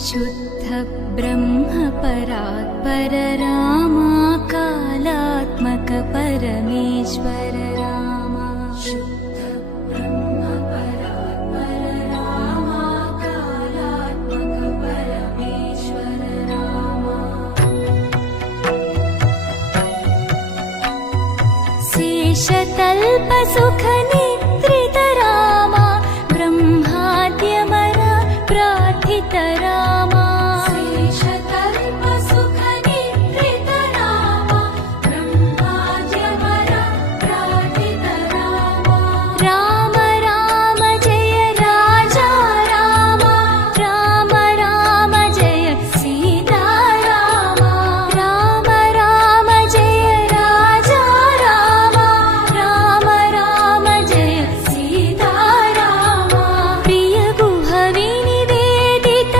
शुद्ध ब्रह्म परात्पर रामा कालात्मक परमेश्वर रामा शुद्ध ब्रह्म परात्पर रामा कालात्मक परमेश्वर रामा शेषतल्प सुख निद्रित रामा ब्रह्माद्यमर प्रार्थित रामा